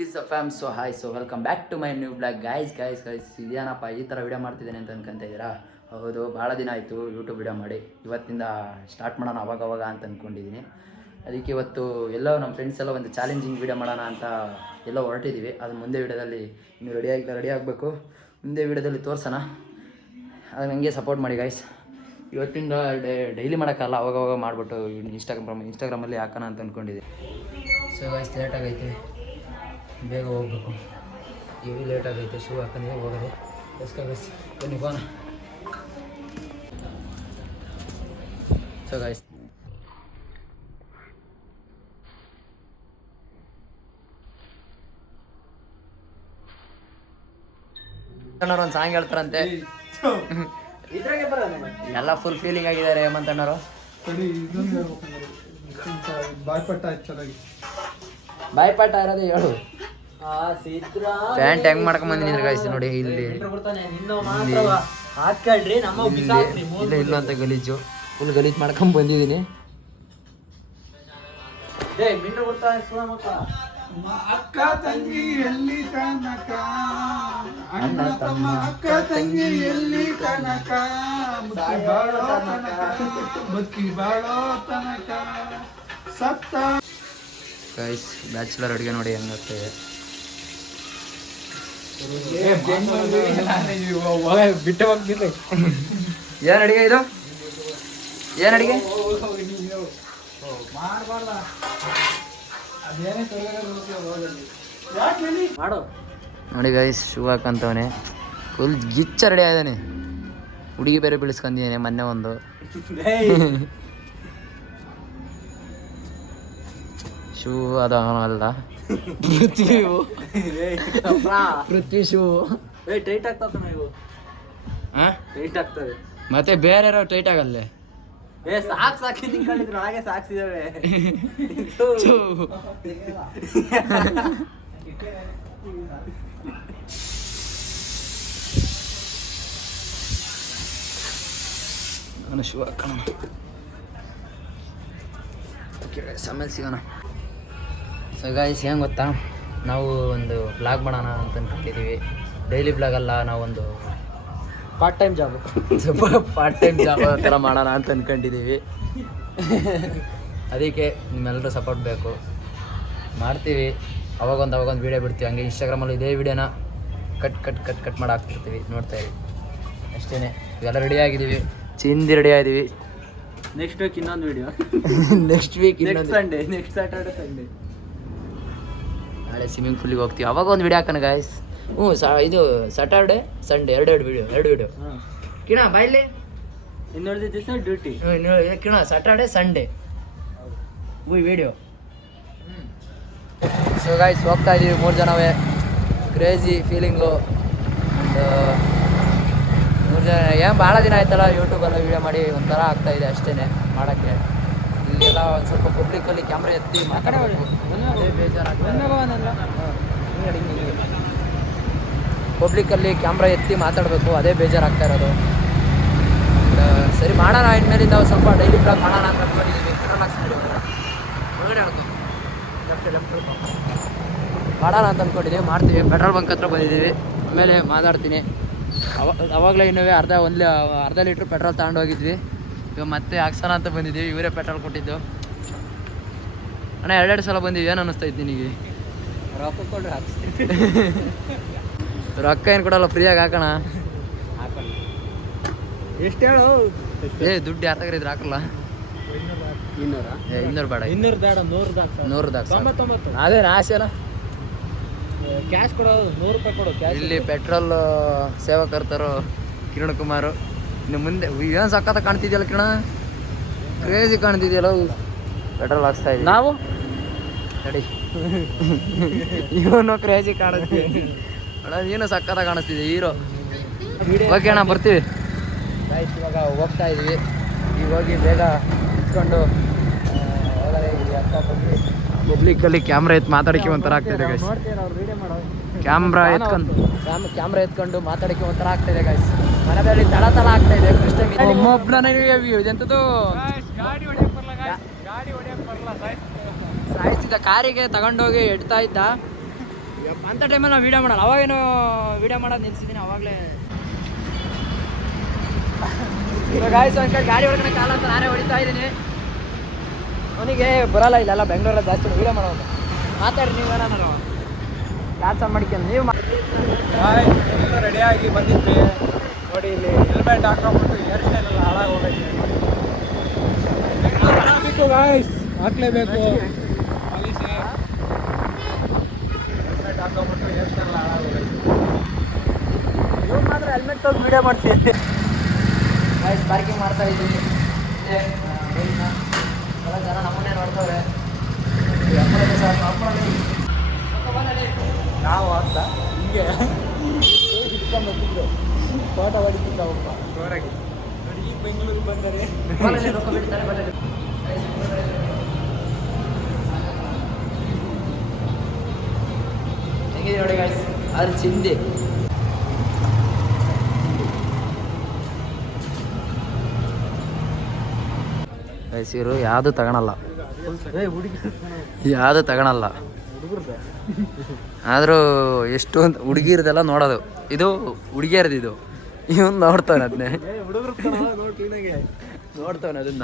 Is a fam so hi so welcome back to my new blog guys ಇದೇನಪ್ಪ ಈ ಥರ video ಮಾಡ್ತಿದ್ದೇನೆ ಅಂತ ಅನ್ಕೊಂತ ಇದ್ದೀರಾ? ಹೌದು, ಭಾಳ ದಿನ ಆಯಿತು ಯೂಟ್ಯೂಬ್ ವಿಡಿಯೋ ಮಾಡಿ. ಇವತ್ತಿಂದ ಸ್ಟಾರ್ಟ್ ಮಾಡೋಣ ಅವಾಗ ಅಂತ ಅಂದ್ಕೊಂಡಿದ್ದೀನಿ. ಅದಕ್ಕೆ ಇವತ್ತು ಎಲ್ಲೋ ನಮ್ಮ ಫ್ರೆಂಡ್ಸ್ ಎಲ್ಲ ಒಂದು ಚಾಲೆಂಜಿಂಗ್ ವಿಡಿಯೋ ಮಾಡೋಣ ಅಂತ ಎಲ್ಲ ಹೊರಟಿದ್ದೀವಿ. ಅದು ಮುಂದೆ ವಿಡಿಯೋದಲ್ಲಿ ಇನ್ನು ರೆಡಿ ಆಗಬೇಕು. ಮುಂದೆ ವಿಡಿಯೋದಲ್ಲಿ ತೋರಿಸೋಣ. ಅದು ನನಗೆ ಸಪೋರ್ಟ್ ಮಾಡಿ ಗೈಸ್. ಇವತ್ತಿಂದ ಡೈಲಿ ಮಾಡೋಕ್ಕಲ್ಲ, ಅವಾಗ ಮಾಡಿಬಿಟ್ಟು ಇನ್ಸ್ಟಾಗ್ರಾಮಲ್ಲಿ ಹಾಕೋಣ ಅಂತ ಅಂದ್ಕೊಂಡಿದ್ದೀನಿ. ಸೊ ಗೈಸ್ ಲೇಟ್ ಆಗೈತೆ, ಬೇಗ ಹೋಗ್ಬೇಕು. ಇವಿ ಲೇಟ್ ಆಗೈತೆ, ಶೂ ಹಾಕೊಂಡ್ರೆ ಹೋಗೋದು. ಗೈಸ್ ಬನ್ನಿ ಹೋಗೋಣ. ಸೊ ಗೈಸ್ ಒಂದು ಸಾಂಗ್ ಹೇಳ್ತಾರಂತೆ, ಎಲ್ಲ ಫುಲ್ ಫೀಲಿಂಗ್ ಆಗಿದ್ದಾರೆ ಹೇಮಂತ್ ಅಣ್ಣವರು. ಬಾಯ್ಪಾಠ ಇರೋದೇ ಹೇಳು. ಪ್ಯಾಂಟ್ ಹೆಂಗ್ ಮಾಡ್ಕೊಂಡ್ ಬಂದಿನಿ ಗೈಸ್ ನೋಡಿ. ಇಲ್ಲಿ ಇಲ್ಲ ಅಂತ ಗಲೀಜು, ಫುಲ್ ಗಲೀಜ್ ಮಾಡ್ಕೊಂಡ್ ಬಂದಿದ್ದೀನಿ. ಅಕ್ಕ ತಂಗಿ ಎಲ್ಲಿ ತನಕ, ಅಣ್ಣ ತಮ್ಮ ಅಕ್ಕ ತಂಗಿ ಎಲ್ಲಿ ತನಕ, ಬದುಕಿ ಬಾಳೋ ತನಕ ಸತ್ತ. ಗೈಸ್ ಬ್ಯಾಚುಲರ್ ಅಡುಗೆ ನೋಡಿ ಹೆಂಗಾಗ್ತದೆ. ಬಿಟ್ಟು ಹೋಗ್ತಿಲ್ಲ. ಏನ್ ಅಡಿಗೆ ಇದು? ಏನ್ ಅಡಿಗೆ? ನೋಡಿ ಗೈಸ್ ಶೂ ಹಾಕಂತವನೆ, ಫುಲ್ ಗಿಚ್ಚ ರೆಡಿ ಆಗಿದ್ದಾನೆ. ಹುಡುಗಿ ಬೇರೆ ಬೀಳಿಸ್ಕೊಂಡಿದ್ದಾನೆ ಮೊನ್ನೆ ಒಂದು. ಶೂ ಅದು ಅಲ್ಲ, ಪೃಥ್ವಿ ಶೂ ಟೈಟ್ ಆಗ್ತವೆ. ಮತ್ತೆ ಬೇರೆ ಟೈಟ್ ಆಗಲ್ಲೇ. ಸಾಕ್ಸ್ ಹಾಕಿದ್ದೀನಿ ಕಳಿದ್ರು, ಹಾಗೆ ಸಾಕ್ಸ್ ಇದಾವೆ. ನಾನು ಶೂ ಹಾಕೋಣ, ಆಮೇಲೆ ಸಿಗೋಣ. ಸೊ ಗೈಸ್ ಹೆಂಗೆ ಗೊತ್ತಾ, ನಾವು ಒಂದು ಬ್ಲಾಗ್ ಮಾಡೋಣ ಅಂತ ಅಂದ್ಕೊಂಡಿದ್ದೀವಿ. ಡೈಲಿ ಬ್ಲಾಗ್ ಅಲ್ಲ, ನಾವೊಂದು ಪಾರ್ಟ್ ಟೈಮ್ ಜಾಬ್ ಥರ ಮಾಡೋಣ ಅಂತ ಅಂದ್ಕೊಂಡಿದ್ದೀವಿ. ಅದಕ್ಕೆ ನಿಮ್ಮೆಲ್ಲರೂ ಸಪೋರ್ಟ್ ಬೇಕು. ಮಾಡ್ತೀವಿ, ಅವಾಗೊಂದು ವೀಡಿಯೋ ಬಿಡ್ತೀವಿ. ಹಂಗೆ ಇನ್ಸ್ಟಾಗ್ರಾಮಲ್ಲಿ ಇದೇ ವೀಡಿಯೋನ ಕಟ್ ಮಾಡಿ ಹಾಕ್ತಿರ್ತೀವಿ, ನೋಡ್ತಾ ಇದ್ದೀವಿ ಅಷ್ಟೇ. ಇವೆಲ್ಲ ರೆಡಿ ಆಗಿದ್ದೀವಿ, ಚಿಂದಿ ರೆಡಿ ಆಗಿದ್ದೀವಿ. ನೆಕ್ಸ್ಟ್ ವೀಕ್ ಇನ್ನೊಂದು video, next week Sunday, next Saturday Sunday ನಾಳೆ ಸ್ವಿಮ್ಮಿಂಗ್ ಪೂಲಿಗೆ ಹೋಗ್ತೀವಿ. ಅವಾಗ ಒಂದು ವಿಡಿಯೋ ಹಾಕೋಣ ಗಾಯ್ಸ್. ಇದು ಸ್ಯಾಟರ್ಡೆ ಸಂಡೇ ಎರಡು ವಿಡಿಯೋ ಕಿಣ ಬಾಯ್ಲಿ. ಇನ್ನೊಂದು ದಿವಸ ಡ್ಯೂಟಿ. ಕಿಣ Saturday Sunday video. So guys ಹೋಗ್ತಾ ಇದ್ದೀವಿ 3 ಜನವೇ. Crazy feeling. ಒಂದು 3 ಜನ ಏನು ಭಾಳ ದಿನ ಆಯ್ತಲ್ಲ ಯೂಟ್ಯೂಬಲ್ಲಿ ವೀಡಿಯೋ ಮಾಡಿ, ಒಂಥರ ಆಗ್ತಾಯಿದೆ ಅಷ್ಟೇ ಮಾಡೋಕ್ಕೆ. ಇಲ್ಲೆಲ್ಲ ಒಂದು ಸ್ವಲ್ಪ ಪಬ್ಲಿಕ್ಕಲ್ಲಿ ಕ್ಯಾಮ್ರಾ ಎತ್ತಿ ಮಾತಾಡಬೇಕು, ಪಬ್ಲಿಕ್ಕಲ್ಲಿ ಕ್ಯಾಮ್ರಾ ಎತ್ತಿ ಮಾತಾಡಬೇಕು, ಅದೇ ಬೇಜಾರಾಗ್ತಾ ಇರೋದು. ಸರಿ ಮಾಡೋಣ, ಇನ್ಮೇಲಿಂದ ಸ್ವಲ್ಪ ಡೈಲಿ ಬ್ಲಾಗ್ ಮಾಡೋಣ ಅಂತ ಅಂದ್ಕೊಂಡಿದ್ದೀವಿ. ಮಾಡೋಣ ಅಂತ ಅಂದ್ಕೊಂಡಿದ್ದೀವಿ, ಮಾಡ್ತೀವಿ. ಪೆಟ್ರೋಲ್ ಬಂಕ್ ಹತ್ರ ಬಂದಿದ್ದೀವಿ, ಆಮೇಲೆ ಮಾತಾಡ್ತೀನಿ. ಅವಾಗಲೇ ಇನ್ನೂ ಅರ್ಧ ಲೀಟ್ರ್ ಪೆಟ್ರೋಲ್ ತಗೊಂಡೋಗಿದ್ವಿ. ಇವಾಗ ಮತ್ತೆ ಹಾಕ್ಸೋಣ ಅಂತ ಬಂದಿದ್ದೀವಿ. ಇವರೇ ಪೆಟ್ರೋಲ್ ಕೊಟ್ಟಿದ್ದು. ಅಣ್ಣ 2 ಸಲ ಬಂದಿವಿ, ಏನು ಅನ್ನಿಸ್ತಾ ಇತ್ತು ನಿನಗೆ? ರೊಕ್ಕ ಕೊಡ್ರಿ ಹಾಕ್ಸ್ತೀನಿ. ರೊಕ್ಕ ಏನು ಕೊಡಲ್ಲ, ಫ್ರೀಯಾಗಿ ಹಾಕೋಣ. ಎಷ್ಟು ಹೇಳು? ದುಡ್ಡು ಯಾತಾಗ್ರಿದ್ರೆ ಹಾಕಲ್ಲ. 200 ಬೇಡ, 200 ಬೇಡ, 100 ಅದೇನು ಆಸೆನ? ಕ್ಯಾಶ್ ಕೊಡೋದು 100 ರೂಪಾಯಿ ಕೊಡು. ಇಲ್ಲಿ ಪೆಟ್ರೋಲ್ ಸೇವಕರ್ತರು ಕಿರಣ್ ಕುಮಾರ್. ಇನ್ನು ಮುಂದೆ ಏನು ಸಖತ್ತ ಕಾಣ್ತಿದ್ಯಲ್ಲ ಕಿರಣ, ಕ್ರೇಜಿ ಕಾಣ್ತಿದ್ಯಲ್ಲ. ಪೆಟ್ರೋಲ್ ಹಾಕ್ಸ್ತಾ ಇದ್ದೀವಿ ನಾವು. ನಡಿ ಇವನು ಕ್ರೇಜಿ ಕಾಣಿಸ್ತೀವಿ ಅಣ್ಣ, ನೀನು ಸಖತ್ತ ಕಾಣಿಸ್ತಿದ್ದೆ ಹೀರೋ. ಓಕೆ ಅಣ್ಣ ಬರ್ತೀವಿ. ಆಯ್ತು, ಇವಾಗ ಹೋಗ್ತಾ ಇದ್ದೀವಿ. ಈಗ ಹೋಗಿ ಬೇಗ ಇಟ್ಕೊಂಡು ಪಬ್ಲಿಕ್ಕಲ್ಲಿ ಕ್ಯಾಮ್ರಾ ಎತ್ತು ಮಾತಾಡೋಕ್ಕೆ ಒಂಥರ ಆಗ್ತಾಯಿದೆ ಗೈಸ್. ಕ್ಯಾಮ್ರಾ ಎತ್ಕೊಂಡು ಮಾತಾಡೋಕ್ಕೆ ಒಂಥರ ಆಗ್ತಾಯಿದೆ ಗೈಸ್. ಮನದಲ್ಲಿ ತಳ ಆಗ್ತಾಯಿದೆ. ಎಂಥದ್ದು ಸಾಯಿಸ್ತಿದ್ದ ಕಾರಿಗೆ ತಗೊಂಡೋಗಿ ಇಡ್ತಾ ಇದ್ದ. ಅಂಥ ಟೈಮಲ್ಲಿ ನಾವು ವೀಡಿಯೋ ಮಾಡೋಣ. ಅವಾಗೇನು ವೀಡಿಯೋ ಮಾಡೋದು ನಿಲ್ಸಿದ್ದೀನಿ ಅವಾಗಲೇ. ಗಾಯ್ಸ್ ಗಾಡಿ ಹೊಡ್ಕೊಂಡು ಕಾಲ ಅಂತ ನಾನೇ ಹೊಡಿತಾ ಇದ್ದೀನಿ. ಅವನಿಗೆ ಬರಲ್ಲ, ಇಲ್ಲೆಲ್ಲ ಬೆಂಗಳೂರಲ್ಲಿ ಜಾಸ್ತಿ ವೀಡಿಯೋ ಮಾಡೋದು. ಮಾತಾಡಿ ನೀವು ನಾನು ಕ್ಯಾನ್ಸಲ್ ಮಾಡಿಕೊಂಡು ನೀವು ರೆಡಿಯಾಗಿ ಬಂದಿದ್ವಿ ನೋಡಿ. ಇಲ್ಲಿ ಹೆಲ್ಮೆಟ್ ಹಾಕೊಂಡ್ಬಿಟ್ಟು ಹೇರ್ ಸ್ಟೈಲ್ ಎಲ್ಲ ಹಾಳಾಗೋಗೈತೆ. ಹಾಕ್ಲೇಬೇಕು ಹೆಲ್ಮೆಟ್ ಹಾಕೊಂಡ್ಬಿಟ್ಟು ಹೇರ್ ಸ್ಟೈಲ್ ಎಲ್ಲ ಹಾಳಾಗೋಗೈತೆ. ಇವ್ರು ಮಾತ್ರ ಹೆಲ್ಮೆಟ್ ತೊಗೊಂಡು ವೀಡಿಯೋ ಮಾಡ್ತೀವಿ. ಗಾಯ್ಸ್ ಪಾರ್ಕಿಂಗ್ ಮಾಡ್ತಾ ಇದ್ದೀವಿ. ಎಲ್ಲ ಜನ ನಮ್ಮನ್ನೇ ನೋಡ್ತವ್ರೆ. ನಾವು ಅಂತ ಹಿಂಗೆ ಇಟ್ಕೊಂಡ್ಬಿಟ್ಟಿದ್ರು ಫೋಟೋ ಹೊಡಿತಿದ್ದ ಒಬ್ಬ ಜೋರಾಗಿ ನೋಡಿ. ಈಗ ಬೆಂಗಳೂರಿಗೆ ಬಂದರೆ ಹೆಂಗಿದೆ ನೋಡಿ ಗಾಯ್ಸ್, ಅದ್ರ ಚಿಂದಿ ಇವರು ಯಾವುದು ತಗೊಳಲ್ಲ, ಯಾವುದು ತಗೊಳಲ್ಲ. ಆದರೂ ಎಷ್ಟು ಅಂತ ಹುಡುಗಿರ್ದೆಲ್ಲ ನೋಡೋದು. ಇದು ಹುಡುಗಿಯರ್ದು, ಇದು ಇವನು ನೋಡ್ತಾನೆ ಅದನ್ನೇ ನೋಡ್ತಾನೆ ಅದನ್ನ.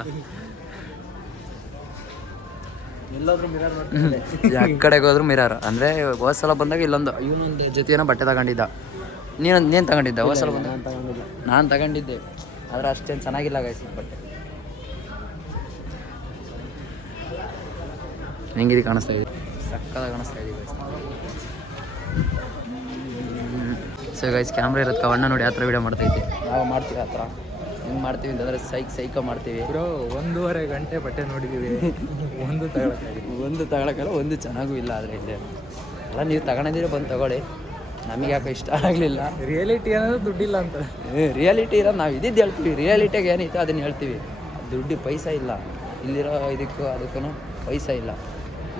ಎಲ್ಲಾದ್ರೂ ಮಿರರ್ ನೋಡ್ತಾರೆ. ಯಾವ ಕಡೆಗೆ ಹೋದ್ರು ಮಿರರ್. ಅಂದರೆ ಹೋದ ಸಲ ಬಂದಾಗ ಇಲ್ಲೊಂದು ಇವನೊಂದು ಜೊತೆಏನೋ ಬಟ್ಟೆ ತಗೊಂಡಿದ್ದ. ನೀನು ತಗೊಂಡಿದ್ದ ಹೋದ ಸಲ ಬಂದಾಗ? ನಾನು ತಗೊಂಡಿದ್ದೆ, ಆದರೆ ಅಷ್ಟೇನು ಚೆನ್ನಾಗಿಲ್ಲ ಗಾಯ್ಸ್ ಬಟ್ಟೆ. ಹೆಂಗಿದೆ ಕಾಣಿಸ್ತಾ ಇದೆ? ಸಕ್ಕತ್ತಾಗಿ ಕಾಣಿಸ್ತಾ ಇದೆ ಗೈಸ್. ಸೊ ಗೈಸ್ ಕ್ಯಾಮ್ರಾ ಇರೋದಕ್ಕೆ ಅಣ್ಣ ನೋಡಿ ಆ ಥರ ವೀಡಿಯೋ ಮಾಡ್ತೈತಿ. ನಾವು ಮಾಡ್ತೀವಿ ಆ ಥರ. ಹಿಂಗೆ ಮಾಡ್ತೀವಿ ಅಂತಂದರೆ ಸೈಕೋ ಮಾಡ್ತೀವಿ. ಬ್ರೋ 1.5 ಗಂಟೆ ಬಟ್ಟೆ ನೋಡಿದ್ದೀವಿ, ಒಂದು ತಗೊಳಕ್ಕಲ್ಲ, ಒಂದು ಚೆನ್ನಾಗೂ ಇಲ್ಲ. ಆದರೆ ಇದೆ ಎಲ್ಲ ನೀವು ತಗೊಂಡಿದ್ದೀರಿ, ಬಂದು ತಗೊಳ್ಳಿ. ನಮಗೆ ಯಾಕೆ ಇಷ್ಟ ಆಗಲಿಲ್ಲ. ರಿಯಾಲಿಟಿ ಅನ್ನೋದು ದುಡ್ಡಿಲ್ಲ ಅಂತ. ರಿಯಾಲಿಟಿ ಇರೋದು ನಾವು ಇದ್ದಿದ್ದು ಹೇಳ್ತೀವಿ. ರಿಯಾಲಿಟಿಗೆ ಏನೈತೆ ಅದನ್ನು ಹೇಳ್ತೀವಿ. ದುಡ್ಡು ಪೈಸಾ ಇಲ್ಲ ಇಲ್ಲಿರೋ, ಇದಕ್ಕೂ ಅದಕ್ಕೂ ಪೈಸಾ ಇಲ್ಲ.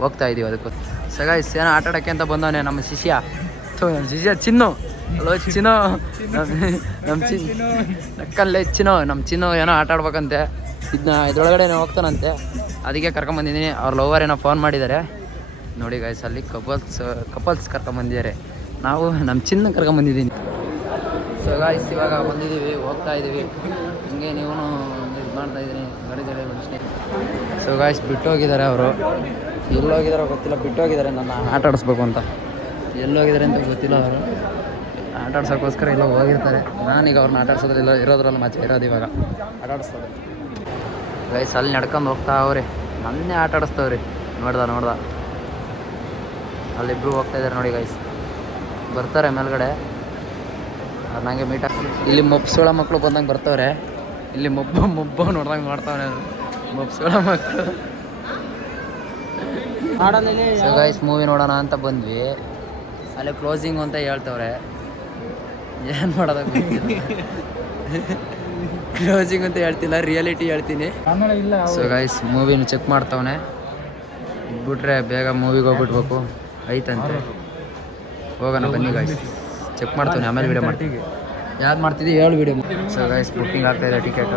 ಹೋಗ್ತಾ ಇದೀವಿ ಅದಕ್ಕೂ. ಸಗಾಯ್ಸ್ ಏನೋ ಆಟ ಆಡೋಕ್ಕೆ ಅಂತ ಬಂದವನೇ ನಮ್ಮ ಶಿಷ್ಯ. ನಮ್ಮ ಶಿಷ್ಯ ಚಿನ್ನು. ಹಲೋ ಚಿನ್ನು, ನಮ್ಮ ನಕ್ಕಲ್ಲೇ ಚಿನ್ನು. ನಮ್ಮ ಚಿನ್ನು ಏನೋ ಆಟ ಆಡ್ಬೇಕಂತೆ. ಇದ್ರೊಳಗಡೆ ಹೋಗ್ತಾನಂತೆ, ಅದಕ್ಕೆ ಕರ್ಕೊಂಬಂದಿದ್ದೀನಿ. ಅವ್ರ ಲವರ್ ಏನೋ ಫೋನ್ ಮಾಡಿದ್ದಾರೆ ನೋಡಿ ಗಾಯ್ಸ್. ಅಲ್ಲಿ ಕಪಲ್ಸ್ ಕರ್ಕೊಂಬಂದಿದ್ದಾರೆ. ನಾವು ನಮ್ಮ ಚಿನ್ನ ಕರ್ಕೊಂಬಂದಿದ್ದೀನಿ. ಸೊ ಗಾಯ್ಸ್ ಇವಾಗ ಬಂದಿದ್ದೀವಿ, ಹೋಗ್ತಾ ಇದ್ದೀವಿ. ಹಿಂಗೆ ನೀವು ಇದು ಮಾಡ್ತಾ ಇದ್ದೀನಿ ಗಾಡಿ ಬಿಡಿಸ್ತೀನಿ. ಸೊ ಗಾಯ್ಸ್ ಬಿಟ್ಟೋಗಿದ್ದಾರೆ ಅವರು. ಎಲ್ಲೋಗಿದಾರೋ ಗೊತ್ತಿಲ್ಲ, ಬಿಟ್ಟೋಗಿದ್ದಾರೆ ನನ್ನ ಆಟ ಆಡಿಸ್ಬೇಕು ಅಂತ. ಎಲ್ಲೋಗಿದ್ದಾರೆ ಅಂತ ಗೊತ್ತಿಲ್ಲ. ಅವರು ಆಟ ಆಡ್ಸೋಕ್ಕೋಸ್ಕರ ಎಲ್ಲ ಹೋಗಿರ್ತಾರೆ. ನಾನೀಗ ಅವ್ರನ್ನ ಆಟ ಆಡ್ಸೋದ್ರಿಲ್ಲ, ಇರೋದ್ರಲ್ಲಿ ಮಚ್ಚ ಇರೋದು ಇವಾಗ ಆಟ ಆಡಿಸ್ತದೆ. ಗೈಸ್ ಅಲ್ಲಿ ನಡ್ಕೊಂಡು ಹೋಗ್ತಾ ಅವ್ರಿ, ನನ್ನೇ ಆಟ ಆಡಿಸ್ತವ್ರಿ. ನೋಡ್ದ ಅಲ್ಲಿಬ್ಬರು ಹೋಗ್ತಾ ಇದ್ದಾರೆ ನೋಡಿ ಗೈಸ್. ಬರ್ತಾರೆ ಮೇಲ್ಗಡೆ, ನನಗೆ ಮೀಟ. ಇಲ್ಲಿ ಮೊಬ್ಸೋಳ ಮಕ್ಕಳು ಬಂದಂಗೆ ಬರ್ತವ್ರೆ. ಇಲ್ಲಿ ಮೊಬ್ಬ ನೋಡ್ದಂಗೆ ಮಾಡ್ತಾವನೆ ಮೊಬ್ಸೋಳ ಮಕ್ಕಳು. ಸೊ ಗೈಸ್ ಮೂವಿ ನೋಡೋಣ ಅಂತ ಬಂದ್ವಿ. ಅಲ್ಲೇ ಕ್ಲೋಸಿಂಗ್ ಅಂತ ಹೇಳ್ತವ್ರೆ. ಏನು ಮಾಡೋದಾಗ ಕ್ಲೋಸಿಂಗ್ ಅಂತ ಹೇಳ್ತಿಲ್ಲ, ರಿಯಾಲಿಟಿ ಹೇಳ್ತೀನಿ. ಸೊ ಗೈಸ್ ಮೂವಿನ ಚೆಕ್ ಮಾಡ್ತವನೆ. ಬಿಟ್ರೆ ಬೇಗ ಮೂವಿಗೆ ಹೋಗ್ಬಿಡ್ಬೇಕು ಐತಂತೆ. ಹೋಗೋಣ ಬನ್ನಿ ಗೈಸ್, ಚೆಕ್ ಮಾಡ್ತಾನೆ, ಆಮೇಲೆ ವೀಡಿಯೋ ಮಾಡ್ತೀವಿ. ಯಾವ್ದು ಮಾಡ್ತಿದ್ದೀವಿ ಹೇಳು ವೀಡಿಯೋ. ಸೊ ಗೈಸ್ ಬುಕ್ಕಿಂಗ್ ಆಗ್ತಾಯಿದೆ. ಟಿಕೆಟ್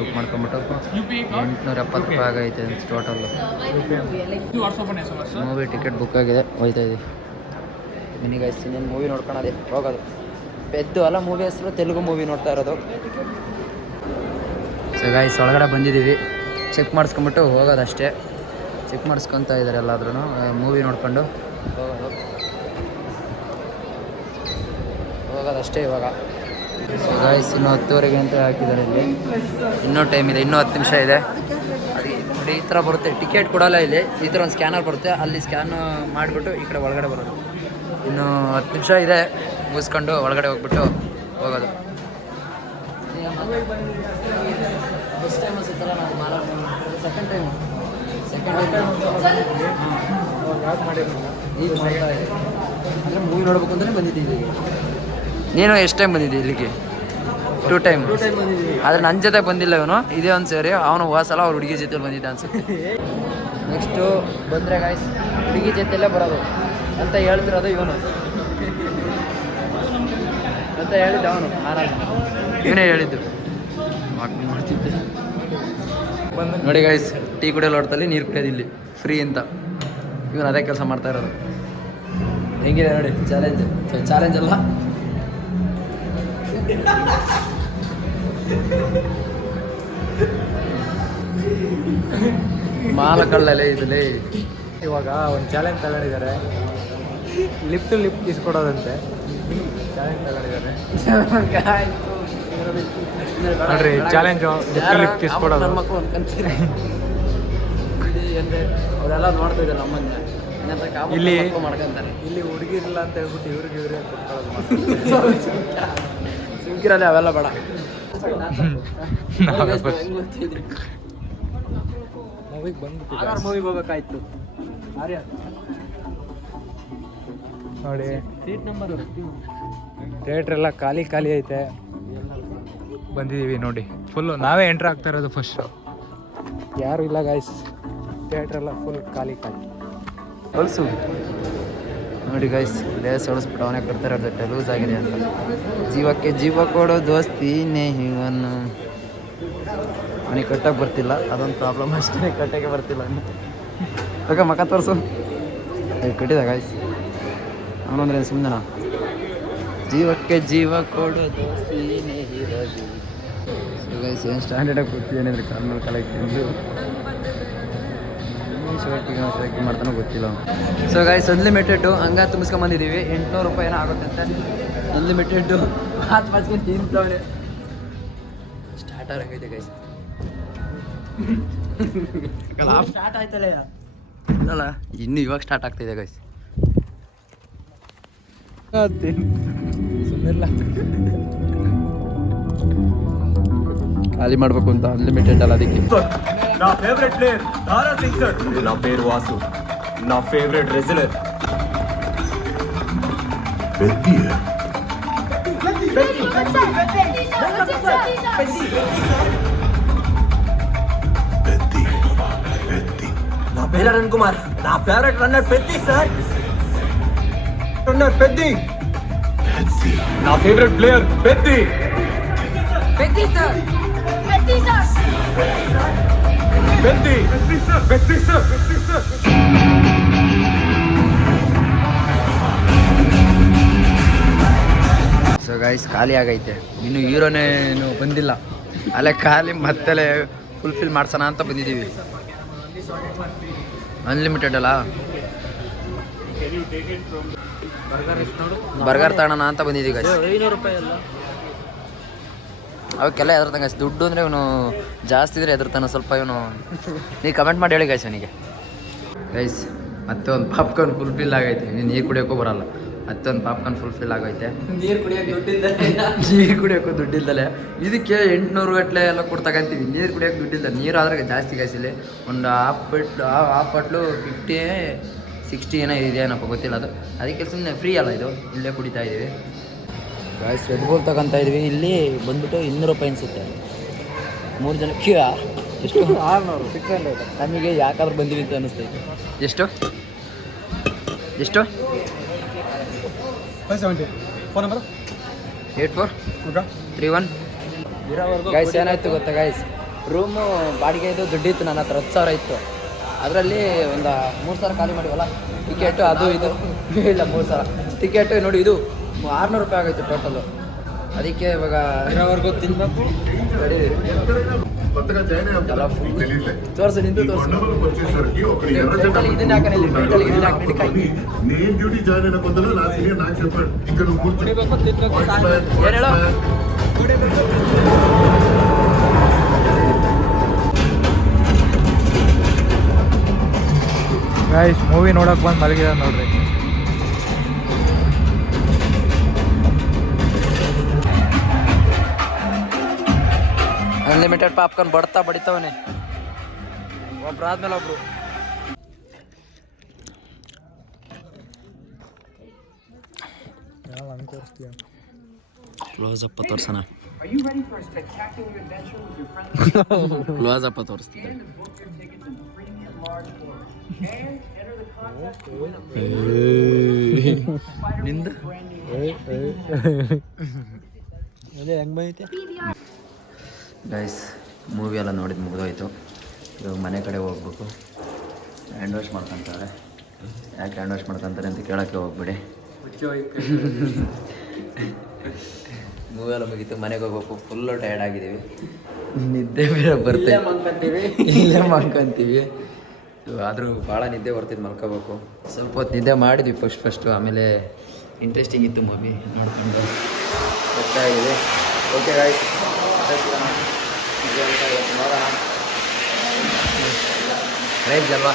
ಬುಕ್ ಮಾಡ್ಕೊಂಬಿಟ್ಟು 870 ರೂಪಾಯಿ ಆಗೈತೆ ಟೋಟಲ್ಲು. ಮೂವಿ ಟಿಕೆಟ್ ಬುಕ್ ಆಗಿದೆ, ಹೋಯ್ತಾ ಇದ್ದೀವಿ. ಬನ್ನಿ ಗೈಸ್, ಇನ್ನೇನು ಮೂವಿ ನೋಡ್ಕೊಳೋದೆ ಹೋಗೋದು. ಪೆದ್ದು ಅಲ್ಲ ಮೂವಿ ಹೆಸರು, ತೆಲುಗು ಮೂವಿ ನೋಡ್ತಾ ಇರೋದು. ಸೊ ಗೈಸ್ ಒಳಗಡೆ ಬಂದಿದ್ದೀವಿ, ಚೆಕ್ ಮಾಡಿಸ್ಕೊಂಬಿಟ್ಟು ಹೋಗೋದಷ್ಟೇ. ಚೆಕ್ ಮಾಡಿಸ್ಕೊತಾ ಇದ್ದಾರೆ ಎಲ್ಲಾದ್ರೂ. ಮೂವಿ ನೋಡ್ಕೊಂಡು ಹೋಗೋದಷ್ಟೇ ಇವಾಗ. ಸೊ ಗೈಸ್ ಇನ್ನೂ 10:15 ಅಂತ ಹಾಕಿದ್ದಾರೆ. ಇಲ್ಲಿ ಇನ್ನೂ ಟೈಮ್ ಇದೆ, ಇನ್ನೂ 10 ನಿಮಿಷ ಇದೆ. ಅದಕ್ಕೆ ನೋಡಿ ಈ ಥರ ಬರುತ್ತೆ. ಟಿಕೆಟ್ ಕೊಡೋಲ್ಲ ಇಲ್ಲಿ, ಈ ಥರ ಒಂದು ಸ್ಕ್ಯಾನರ್ ಬರುತ್ತೆ. ಅಲ್ಲಿ ಸ್ಕ್ಯಾನ್ ಮಾಡಿಬಿಟ್ಟು ಈ ಕಡೆ ಒಳಗಡೆ ಬರೋದು. ಇನ್ನು 10 ನಿಮಿಷ ಇದೆ, ಮುಗಿಸ್ಕೊಂಡು ಒಳಗಡೆ ಹೋಗ್ಬಿಟ್ಟು ಹೋಗೋದು. ಫಸ್ಟ್ ಟೈಮ್ ಅನ್ಸುತ್ತಲ್ಲ ನಾನು ಸೆಕೆಂಡ್ ಟೈಮ್ ಈಗ ಮಾಡ್ತಾ ಇದೆ. ಅಂದರೆ ಮೂವಿ ನೋಡ್ಬೇಕು ಅಂತಲೇ ಬಂದಿದ್ದೀವಿ ಇಲ್ಲಿಗೆ. ನೀನು ಎಷ್ಟು ಟೈಮ್ ಬಂದಿದ್ದಿ ಇಲ್ಲಿಗೆ? 2 ಟೈಮ್. ಆದರೆ ನನ್ನ ಜೊತೆ ಬಂದಿಲ್ಲ ಇವನು, ಇದೇ ಒಂದು ಸೇರಿ. ಅವನು ಹೋಸಲ ಅವ್ರ ಹುಡುಗಿ ಜೊತೆಲಿ ಬಂದಿದ್ದ ಅನ್ಸುತ್ತೆ. ನೆಕ್ಸ್ಟು ಬಂದರೆ ಗಾಯ್ಸ್ ಹುಡುಗಿ ಜೊತೆಯಲ್ಲೇ ಬರೋದು ಅಂತ ಹೇಳ್ತಿರೋದು ಇವನು ಅಂತ ಹೇಳಿದ್ದ ಅವನು. ಇವನೇ ಹೇಳಿದ್ದು ಮಾಡ್ತಿದ್ದೆ. ನೋಡಿ ಗೈಸ್, ಟೀ ಕುಡಿಯೋ ಲೋಟದಲ್ಲಿ ನೀರು ಕುಡಿಯೋದು ಇಲ್ಲಿ ಫ್ರೀ ಅಂತ. ಇವನು ಅದೇ ಕೆಲಸ ಮಾಡ್ತಾ ಇರೋದು. ಹೆಂಗಿದೆ ನೋಡಿ ಚಾಲೆಂಜ್ ಅಲ್ಲ ಮಾಲಕಳ್ಳಲೇ ಇದಲೇ. ಇವಾಗ ಒಂದು ಚಾಲೆಂಜ್ ತಗೊಂಡಿದ್ದಾರೆ, ಲಿಫ್ಟ್ ಟು ಲಿಫ್ಟ್ ಇಸ್ಕೊಡೋದಂತೆ. ಚಾಲೆಂಜ್ ತಗೊಂಡಿದ್ದಾರೆ ನೋಡ್ರಿ, ಚಾಲೆಂಜು ಲಿಫ್ಟ್ ಟು ಲಿಫ್ಟ್ ಇಸ್ಕೊಡೋದು. ನಮ್ಮ ಮಕ್ಕಳು ಅನ್ಕೊಂತೀರಿ ಅಂದರೆ ಅವರೆಲ್ಲ ನೋಡ್ತಾ ಇದ್ದಾರೆ ನಮ್ಮನ್ನ ಇಲ್ಲಿ ಮಾಡ್ಕೊಂತಾರೆ. ಇಲ್ಲಿ ಹುಡುಗಿರಿಲ್ಲ ಅಂತ ಹೇಳ್ಬಿಟ್ಟು ಇವ್ರಿಗೆ ಕುತ್ಕೊಳ್ಳೋದು. ಸಿಂಕಿರಲ್ಲಿ ಅವೆಲ್ಲ ಬೇಡ. ಮೂವಿಗೆ ಬಂದ್ಬಿಟ್ಟು ಮೂವಿಗೆ ಹೋಗ್ಬೇಕಾಯ್ತು. ನೋಡಿ ಸೀಟ್ ನಂಬರ್ ಥಿಯೇಟ್ರ್ ಎಲ್ಲ ಖಾಲಿ ಐತೆ. ಬಂದಿದ್ದೀವಿ ನೋಡಿ, ಫುಲ್ಲು ನಾವೇ ಎಂಟ್ರ್ ಆಗ್ತಾ ಇರೋದು ಫಸ್ಟು. ಯಾರು ಇಲ್ಲ ಗಾಯ್ಸ್, ಥಿಯೇಟ್ರ್ ಎಲ್ಲ ಫುಲ್ ಖಾಲಿ. ಹೊಲ್ಸು ನೋಡಿ ಗೈಸ್, ಲೇಸ್ ಹೊಳಿಸ್ಬಿಟ್ಟು ಅವನೇ ಕೊಡ್ತಾರೆ ಇರ್ತೈತೆ, ಲೂಸ್ ಆಗಿದೆ ಅಂತ. ಜೀವಕ್ಕೆ ಜೀವ ಕೊಡೋ ದೋಸ್ತಿ ಇವನು. ಅವನಿಗೆ ಕಟ್ಟಕ್ಕೆ ಬರ್ತಿಲ್ಲ, ಅದೊಂದು ಪ್ರಾಬ್ಲಮ್ ಅಷ್ಟೇ, ಕಟ್ಟಕ್ಕೆ ಬರ್ತಿಲ್ಲ ಓಕೆ. ಮಕ್ಕ ತೋರಿಸು, ಕಟ್ಟಿದ ಗಾಯ್ಸ್. ಅವನಂದ್ರೆ ಸುಮ್ಮನೆ ಜೀವಕ್ಕೆ ಜೀವ ಕೊಡೋ ದೋಸ್ತಿ ಇರೋದು. ಗೈಸ್ ಏನು ಸ್ಟ್ಯಾಂಡರ್ಡಾಗಿ ಕೂತಿದ್ದೇನೆ ಅಂದರೆ ಕಾಲ್ ಕಲೆಕ್ಟಿಂದು ಶೋಕಿ ಮಾಡ್ತಾನೋ ಗೊತ್ತಿಲ್ಲ. ಸೊ ಗೈಸ್ ಅನ್ಲಿಮಿಟೆಡ್ಡು ಹಂಗ ತುಂಬಿಸ್ಕೊಂಬಂದಿದ್ದೀವಿ. 800 ರೂಪಾಯಿ ಏನೋ ಆಗುತ್ತೆ ಅಂತ. ಅನ್ಲಿಮಿಟೆಡ್ಡು ಮಾತು ಮಾಡ್ಕೊಂಡು ತಿಂತವನೆ. ಸ್ಟಾರ್ಟರ್ ಆಗೈತೆ ಗೈಸ್. ಸ್ಟಾರ್ಟ್ ಆಯ್ತಲ್ಲ ಅಲ್ಲ, ಇನ್ನು ಇವಾಗ ಸ್ಟಾರ್ಟ್ ಆಗ್ತಿದೆ ಗೈಸ್. ಖಾಲಿ ಮಾಡಬೇಕು ಅಂತ ಅನ್ಲಿಮಿಟೆಡ್ ಅಲ್ಲ, ಅದಕ್ಕೆ. నా ఫేవరెట్ ప్లేయర్ తారా సింగ్ సార్. నా పేరు వాసు. నా ఫేవరెట్ రెజ్లర్ పెద్ది. నా పేరు అరుణ్ కుమార్. నా favourite runner Peddi sir. Runner Peddi. నా favourite player Peddi. Peddi sir. Peddi sir. Peddi. Peddi sir. Peddi sir. So guys ಖಾಲಿ ಆಗೈತೆ, ಇನ್ನು ಹೀರೋನೇನು ಬಂದಿಲ್ಲ. ಅಲ್ಲೇ ಖಾಲಿ ಮತ್ತೆ ಫುಲ್ಫಿಲ್ ಮಾಡ್ಸೋಣ ಅಂತ ಬಂದಿದ್ದೀವಿ. ಅನ್ಲಿಮಿಟೆಡ್ ಅಲ್ಲ, ಬರ್ಗರ್ ತಗೋಣ ಅಂತ ಬಂದಿದ್ದೀವಿ ಗೈಸ್. 500 ರೂಪಾಯಿ ಅಲ್ಲ, ಅವಕ್ಕೆಲ್ಲ ಎದುರ್ತಾನೆ ಗೈಸ್. ದುಡ್ಡು ಅಂದರೆ ಇವನು ಜಾಸ್ತಿ ಇದ್ರೆ ಎದುರ್ತಾನೆ ಸ್ವಲ್ಪ. ಇವನು ನೀವು ಕಮೆಂಟ್ ಮಾಡಿ ಹೇಳಿ ಗೈಸ್ ಅವನಿಗೆ. ಗೈಸ್ ಮತ್ತೆ ಒಂದು ಪಾಪ್ಕಾರ್ನ್ ಫುಲ್ಫಿಲ್ ಆಗೈತೆ. ನೀನು ನೀರು ಕುಡಿಯೋಕ್ಕೂ ಬರಲ್ಲ, ಮತ್ತೆ ಒಂದು ಪಾಪ್ಕಾರ್ನ್ ಫುಲ್ಫಿಲ್ ಆಗೈತೆ. ನೀರು ಕುಡಿಯೋಕ್ಕೂ ದುಡ್ಡಿಲ್ದಲೆ ಇದಕ್ಕೆ 800 ಗಟ್ಟಲೆ ಎಲ್ಲ ಕೊಡ್ತಕ್ಕಂತೀವಿ. ನೀರು ಕುಡಿಯೋಕ್ಕೆ ದುಡ್ಡಿಲ್ಲ. ನೀರು ಆದರೆ ಜಾಸ್ತಿ ಗೈಸ್. ಇಲ್ಲಿ ಒಂದು ಹಾಫ್ ಬಾಟ್ಲು 50-60 ಏನೋ ಇದೇನಪ್ಪ ಗೊತ್ತಿಲ್ಲ ಅದು. ಅದಕ್ಕೆ ಸುಮ್ಮನೆ ಫ್ರೀ ಅಲ್ಲ ಇದು, ಇಲ್ಲೇ ಕುಡಿತಾ ಇದ್ದೀವಿ ಗಾಯ್ಸ್. ರೆಡ್ ಬುಲ್ ತಗೊತಾ ಇದ್ವಿ. ಇಲ್ಲಿ ಬಂದ್ಬಿಟ್ಟು 200 ರೂಪಾಯಿ ಅನಿಸುತ್ತೆ 3 ಜನಕ್ಕೆ. ಎಷ್ಟು 600 600 ನಮಗೆ ಯಾಕಾದ್ರೂ ಬಂದಿವಿ ಅಂತ ಅನ್ನಿಸ್ತೈತೆ. ಎಷ್ಟು 570. Phone number 8431 guys. ಏನಾಯ್ತು ಗೊತ್ತಾ ಗೈಸ್, ರೂಮು ಬಾಡಿಗೆ ಇದು ದುಡ್ಡಿತ್ತು ನನ್ನ ಹತ್ರ. 10,000 ಇತ್ತು. ಅದರಲ್ಲಿ ಒಂದು 3,000 ಖಾಲಿ ಮಾಡಿವಲ್ಲ. ಟಿಕೆಟು ಅದು ಇದು ಇಲ್ಲ 3,000 ಟಿಕೆಟು ನೋಡಿ. ಇದು 600 ರೂಪಾಯಿ ಆಗೈತೆ ಟೋಟಲು. ಅದಕ್ಕೆ ಇವಾಗ ಇರೋವರೆಗೂ ತಿನ್ಬೇಕು. ತೋರಿಸು, ನಿಂದು ತೋರಿಸು. ಇದನ್ನ ಹಾಕಿ నేను డ్యూటీ జాయిన్ అయిన కొత్తలో నా సీనియర్ నాకు చెప్పాడు, ఇంకా నువ్వు కూర్చో. ಏನು ಹೇಳೋ. ಗೈಸ್ ಮೂವಿ ನೋಡೋಕೆ ಬಂದು ಮಲಗಿದ ನೋಡ್ರಿ. ಅನ್ಲಿಮಿಟೆಡ್ ಪಾಪ್ಕಾರ್ನ್ ಬಡಿತಾವನೆ ಒಬ್ರಾದ್ಮೇಲೆ ಒಬ್ರು. ಕ್ಲೋಸ್ ಅಪ್ ತೋರ್ಸೋಣ. ಕ್ಲೋಸ್ ಅಪ್ ತೋರಿಸ್ತಿದ್ದೆ. ನಿಂದ ಹೆಂಗ್ ಬಂದೈತೆ ಗೈಸ್. ಮೂವಿ ಎಲ್ಲ ನೋಡಿದ್ದು ಮುಗಿದೋಯ್ತು. ಇವಾಗ ಮನೆ ಕಡೆ ಹೋಗ್ಬೇಕು. ಹ್ಯಾಂಡ್ ವಾಶ್ ಮಾಡ್ಕೊತಾರೆ. ಯಾಕೆ ಹ್ಯಾಂಡ್ ವಾಶ್ ಮಾಡ್ಕೊಂತಾರೆ ಅಂತ ಕೇಳೋಕ್ಕೆ ಹೋಗ್ಬಿಡಿ. ಮೂವೆಲ್ಲ ಮುಗೀತು, ಮನೆಗೆ ಹೋಗ್ಬೇಕು. ಫುಲ್ಲು ಟಯರ್ಡ್ ಆಗಿದ್ದೀವಿ, ನಿದ್ದೆ ಬೇರೆ ಬರ್ತೀವಿ, ಇಲ್ಲೇ ಮಲ್ಕೊಂತೀವಿ. ಆದರೂ ಭಾಳ ನಿದ್ದೆ ಬರ್ತಿದ್ದು, ಮಲ್ಕೋಬೇಕು. ಸ್ವಲ್ಪ ಹೊತ್ತು ನಿದ್ದೆ ಮಾಡಿದ್ವಿ ಫಸ್ಟು, ಆಮೇಲೆ ಇಂಟ್ರೆಸ್ಟಿಂಗ್ ಇತ್ತು ಮೂವಿ ನೋಡ್ಕೊಂಡು ಗೊತ್ತಾಗಿದೆ. ಓಕೆ ಗಾಯ್ಸ್, ನೋಡೋಣ. ರೈಸ್ ಅಲ್ವಾ,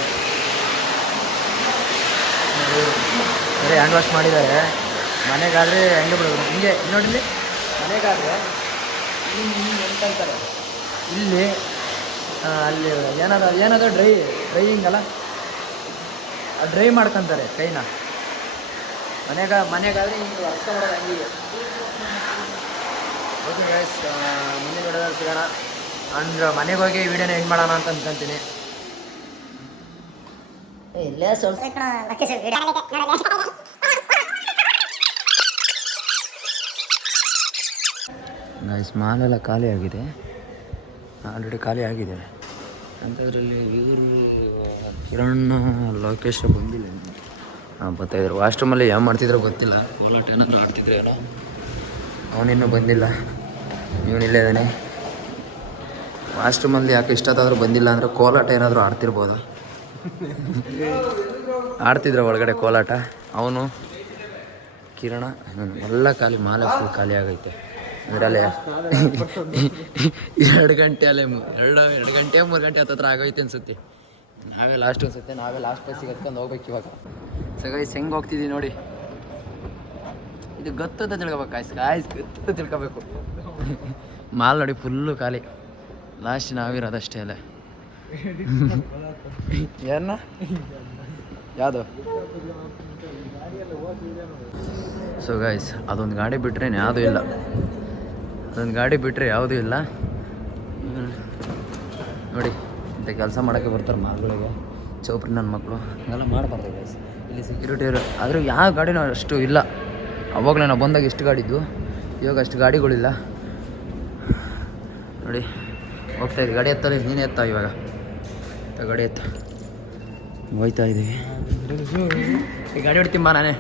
ಬರೀ ಹ್ಯಾಂಡ್ ವಾಶ್ ಮಾಡಿದ್ದಾರೆ. ಮನೆಗಾದರೆ ಹಂಗೆ ಬಿಡೋದು, ಹಿಂಗೆ ನೋಡಿಲಿ. ಮನೆಗಾದರೆ ಎಂತಂತಾರೆ ಇಲ್ಲಿ, ಅಲ್ಲಿ ಏನಾದ್ರು ಡ್ರೈಯಿಂಗ್ ಅಲ್ಲ, ಡ್ರೈ ಮಾಡ್ಕೊತಾರೆ ಕೈನ. ಮನೆಗಾದರೆ ಹಿಂಗೆ ವರ್ಷ ಮಾಡೋದು ಹಂಗೆ. ಓಕೆ ಗೈಸ್, ಮುಂದಿನ ವಿಡಿಯೋದಲ್ಲಿ ಸಿಗೋಣ. ಅಂದ್ರೆ ಮನೆಗೆ ಹೋಗಿ ವಿಡಿಯೋನ ಎಂಡ್ ಮಾಡೋಣ ಅಂತ ಅನ್ಕೊಂತೀನಿ. ಇಲ್ಲೇ ಸ್ವಲ್ಪ ಗೈಸ್, ಮಾಲೆಲ್ಲ ಖಾಲಿ ಆಗಿದೆ, ಆಲ್ರೆಡಿ ಖಾಲಿ ಆಗಿದೆ. ಅಂಥದ್ರಲ್ಲಿ ಇವರು ಕಿರಣ್ ಲೋಕೇಶ್ ಬಂದಿಲ್ಲ. ಬರ್ತಾಯಿದ್ರು. ವಾಶ್ರೂಮಲ್ಲಿ ಯಾವ ಮಾಡ್ತಿದ್ರೋ ಗೊತ್ತಿಲ್ಲ, ಕೋಲಾಟ ಏನಾದರೂ ಆಡ್ತಿದ್ರು ಏನೋ. ಅವನಿನ್ನೂ ಬಂದಿಲ್ಲ, ಇವನಿಲ್ಲೇ ಇದ್ದಾನೆ. ವಾಶ್ರೂಮಲ್ಲಿ ಯಾಕೆ ಇಷ್ಟೊತ್ತಾದರೂ ಬಂದಿಲ್ಲ ಅಂದರೆ ಕೋಲಾಟ ಏನಾದರೂ ಆಡ್ತಿರ್ಬೋದು. ಆಡ್ತಿದ್ರು ಒಳಗಡೆ ಕೋಲಾಟ. ಅವನು ಕಿರಣ ಎಲ್ಲ ಖಾಲಿ, ಮಾಲೆ ಫುಲ್ ಖಾಲಿ ಆಗೈತೆ. ಅದರಲ್ಲೇ 2 ಗಂಟೆ ಅಲ್ಲೇ 2 ಗಂಟೆ 3 ಗಂಟೆ ಹತ್ತತ್ರ ಆಗೈತೆ ಅನ್ಸುತ್ತೆ. ನಾವೇ ಲಾಸ್ಟ್ ಅನ್ಸುತ್ತೆ, ನಾವೇ ಲಾಸ್ಟ್ ಬಸ್ಸಿಗೆ ಹತ್ಕೊಂಡು ಹೋಗ್ಬೇಕು ಇವಾಗ. ಸೊ ಗೈಸ್, ಹೆಂಗೆ ಹೋಗ್ತಿದ್ದೀವಿ ನೋಡಿ. ಇದು ಗೊತ್ತಂತ ತಿಳ್ಕೊಬೇಕು ಗಾಯ್ಸ್, ಗೊತ್ತಂತ ತಿಳ್ಕೊಬೇಕು. ಮಾಲ್ ನೋಡಿ ಫುಲ್ಲು ಖಾಲಿ, ಲಾಸ್ಟ್ ನಾವಿರೋದಷ್ಟೇ ಅಲ್ಲ. ಏನ ಯಾವುದು? ಸೊ ಗೈಸ್, ಅದೊಂದು ಗಾಡಿ ಬಿಟ್ಟರೆ ಯಾವುದೂ ಇಲ್ಲ, ಅದೊಂದು ಗಾಡಿ ಬಿಟ್ಟರೆ ಯಾವುದೂ ಇಲ್ಲ ನೋಡಿ. ಇಂಥ ಕೆಲಸ ಮಾಡೋಕ್ಕೆ ಬರ್ತಾರೆ ಮಾಲ್ಗಳಿಗೆ, ಚೌಪ್ರಿ ನನ್ನ ಮಕ್ಕಳು. ಹಂಗೆಲ್ಲ ಮಾಡಬಾರ್ದು ಗೈಸ್. ಇಲ್ಲಿ ಸೆಕ್ಯೂರಿಟಿ ಆದರೂ ಯಾವ ಗಾಡಿನೂ ಅಷ್ಟು ಇಲ್ಲ. ಅವಾಗಲೇ ನಾವು ಬಂದಾಗ ಎಷ್ಟು ಗಾಡಿ ಇದ್ವು, ಇವಾಗ ಅಷ್ಟು ಗಾಡಿಗಳಿಲ್ಲ ನೋಡಿ. ಹೋಗ್ತಾಯಿದ್ವಿ, ಗಾಡಿ ಎತ್ತಲ್ಲ, ನೀನೇ ಎತ್ತ ಇವಾಗ. ಗಾಡಿ ಎತ್ತ, ಹೋಯ್ತಾ ಇದ್ದೀವಿ. ಈ ಗಾಡಿ ಹೊಡ್ತೀಂಬ ನಾನೇ.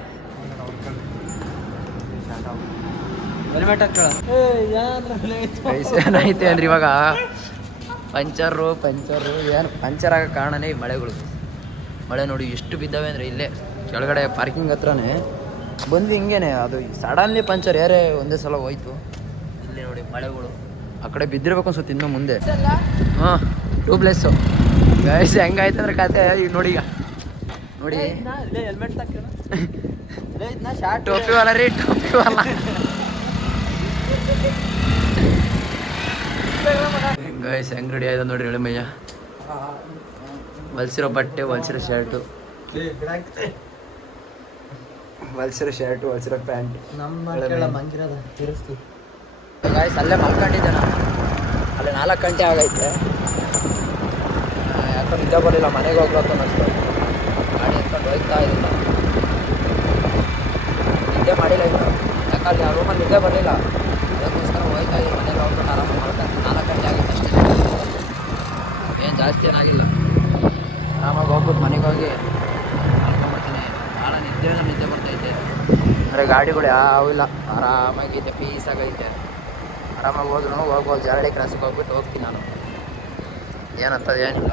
ಏನಾಯ್ತು ಅಂದ್ರೆ ಇವಾಗ ಪಂಚರು ಏನು ಪಂಚರ್ ಆಗೋ ಕಾರಣನೇ ಈ ಮಳೆಗಳು. ಮಳೆ ನೋಡಿ ಎಷ್ಟು ಬಿದ್ದಾವೆ ಅಂದರೆ ಇಲ್ಲೇ ಕೆಳಗಡೆ ಪಾರ್ಕಿಂಗ್ ಹತ್ರನೇ ಬಂದ್ವಿ. ಹಿಂಗೇನೆ ಅದು ಸಡನ್ಲಿ ಪಂಚರ್ ಏರೇ ಒಂದೇ ಸಲ ಹೋಯ್ತು. ಇಲ್ಲಿ ನೋಡಿ ಮಳೆಗಳು ಆ ಕಡೆ ಬಿದ್ದಿರ್ಬೇಕು ಅನ್ಸುತ್ತೆ ಇನ್ನೂ ಮುಂದೆ. ಹಾಂ, ಟ್ಯೂಬ್ಲೆಸ್ಸು ಗೈಸ್. ಹೆಂಗಾಯ್ತು ಅಂದ್ರೆ ಕತೆ ಈಗ ನೋಡಿ. ಈಗ ನೋಡಿ, ಹೆಲ್ಮೆಟ್ ಟೋಪಿ ವಾಲ ರೀ, ಟೋಪಿ ವಾಲ. ಗೈಸ್ ಹೆಂಗೆ ರೆಡಿ ಆಯ್ತು ನೋಡ್ರಿ ಎಳೆಮಯ್ಯ. ಹೊಲ್ಸಿರೋ ಬಟ್ಟೆ, ಹೊಲ್ಸಿರೋ ಶರ್ಟು, ಹೊಲ್ಸಿರೋ ಪ್ಯಾಂಟ್. ಗೈಸ್ ಅಲ್ಲೇ ಮಲ್ಕೊಂಡಿದ್ದೆ ನಾನು, ಅಲ್ಲೇ 4 ಗಂಟೆ ಆಗೈತೆ. ಯಾಕೋ ನಿದ್ದೆ ಬರಲಿಲ್ಲ, ಮನೆಗೆ ಹೋಗ್ಬೇಕು ಅನ್ನಿಸ್ತು. ಗಾಡಿ ಎತ್ಕೊಂಡು ಹೋಗ್ತಾ ಇದ್ದಿಲ್ಲ, ನಿದ್ದೆ ಮಾಡಿಲ್ಲ ಇನ್ನು. ಯಾಕಲ್ಲಿ ಆ ರೂಮಲ್ಲಿ ನಿದ್ದೆ ಬರಲಿಲ್ಲ, ಅದಕ್ಕೋಸ್ಕರ ಹೋಗ್ತಾ ಇದ್ದೀನಿ. ಮನೆಗೆ ಹೋಗ್ಬಿಟ್ಟು ಆರಾಮಾಗಿ ಮಾಡ್ಕೊಂಡು 4 ಗಂಟೆ ಆಗಿತ್ತು ಅಷ್ಟೇ, ಏನು ಜಾಸ್ತಿ ಏನಾಗಿಲ್ಲ. ಆರಾಮಾಗಿ ಹೋಗ್ಬಿಟ್ಟು ಮನೆಗೆ ಹೋಗಿ ಮಲ್ಕೊಂಡ್ಬಿಡ್ತೀನಿ. ಭಾಳ ನಿದ್ದೆ ಬರ್ತೈತೆ. ಅಂದರೆ ಗಾಡಿಗಳು ಯಾವೂ ಇಲ್ಲ, ಆರಾಮಾಗೈತೆ, ಪೀಸಾಗೈತೆ. ಆರಾಮಾಗಿ ಹೋದ್ರೂ ಹೋಗ್ಬೋದು. ಜಾರಳಿ ಕ್ರಾಸಿಗೆ ಹೋಗ್ಬಿಟ್ಟು ಹೋಗ್ತೀನಿ ನಾನು, ಏನಂತದ್ದು ಏನಿಲ್ಲ.